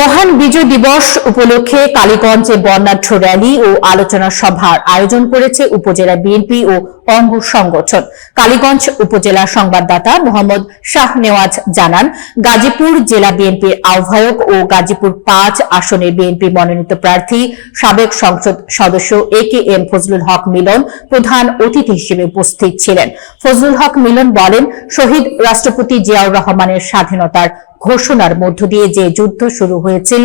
মহান বিজয় দিবস উপলক্ষে কালীগঞ্জে বর্ণাঢ্য র্যালি ও আলোচনা সভার আয়োজন করেছে উপজেলা বিএনপি ও অঙ্গ সংগঠন। কালীগঞ্জ উপজেলা সংবাদদাতা মোহাম্মদ শাহনেওয়াজ জানান, গাজীপুর জেলা বিএনপির আহ্বায়ক ও গাজীপুর ৫ আসনের বিএনপি মনোনীত প্রার্থী সাবেক সংসদ সদস্য একেএম ফজলুল হক মিলন প্রধান অতিথি হিসেবে উপস্থিত ছিলেন। ফজলুল হক মিলন বলেন, শহীদ রাষ্ট্রপতি জিয়াউর রহমানের স্বাধীনতার ঘোষণার মধ্য দিয়ে যে যুদ্ধ শুরু হয়েছিল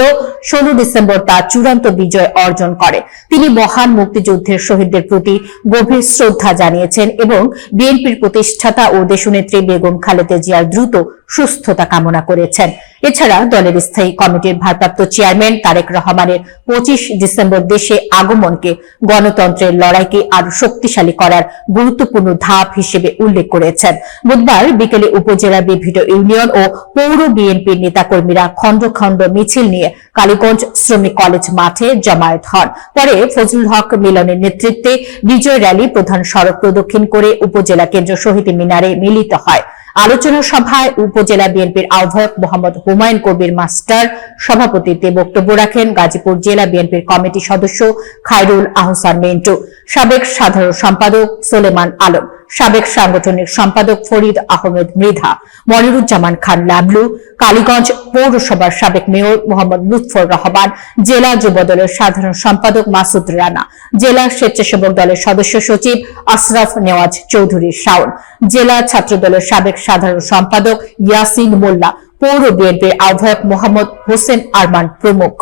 ১৬ ডিসেম্বর তা চূড়ান্ত বিজয় অর্জন করে। তিনি মহান মুক্তিযুদ্ধের শহীদদের প্রতি গভীর শ্রদ্ধা জানিয়েছেন এবং বিএনপির প্রতিষ্ঠাতা ও দেশনেত্রী বেগম খালেদা জিয়ার দ্রুত সুস্থতা কামনা করেছেন। এছাড়া দলের স্থায়ী কমিটির ভারপ্রাপ্ত চেয়ারম্যান তারেক রহমানের ২৫ ডিসেম্বর দেশে আগমনকে গণতন্ত্রের লড়াইকে আরো শক্তিশালী করার গুরুত্বপূর্ণ ধাপ হিসেবে উল্লেখ করেছেন। বুধবার বিকেলে উপজেলার বিভিন্ন ইউনিয়ন ও পৌর বিএনপির নেতাকর্মীরা খন্ড খন্ড মিছিল নিয়ে কালীগঞ্জ শ্রমিক কলেজ মাঠে জমায়েত হন। পরে ফজলুল হক মিলনের নেতৃত্বে বিজয় র্যালি প্রধান সড়ক প্রদক্ষিণ করে উপজেলা কেন্দ্র শহীদ মিনারে মিলিত হয়। আলোচনা সভায় উপজেলা বিএনপির আহ্বায়ক মোহাম্মদ হুমায়ুন কবির মাস্টার সভাপতিত্বে বক্তব্য রাখেন গাজীপুর জেলা বিএনপির কমিটি সদস্য খায়রুল আহসান মিন্টু, সাবেক সাধারণ সম্পাদক সোলেমান আলম, সাবেক সাংগঠনিক সম্পাদক ফরিদ আহমেদ মৃধা, মনিরুজ্জামান খান লাবলু, কালীগঞ্জ পৌরসভার সাবেক মেয়র মোহাম্মদ লুৎফর রহমান, জেলা যুব দলের সাধারণ সম্পাদক মাসুদ রানা, জেলা স্বেচ্ছাসেবক দলের সদস্য সচিব আশরাফ নেওয়াজ চৌধুরী শাওন, জেলা ছাত্র দলের সাবেক সাধারণ সম্পাদক ইয়াসিন মোল্লা, পৌর বিএনপির আহ্বায়ক মোহাম্মদ হোসেন আরমান প্রমুখ।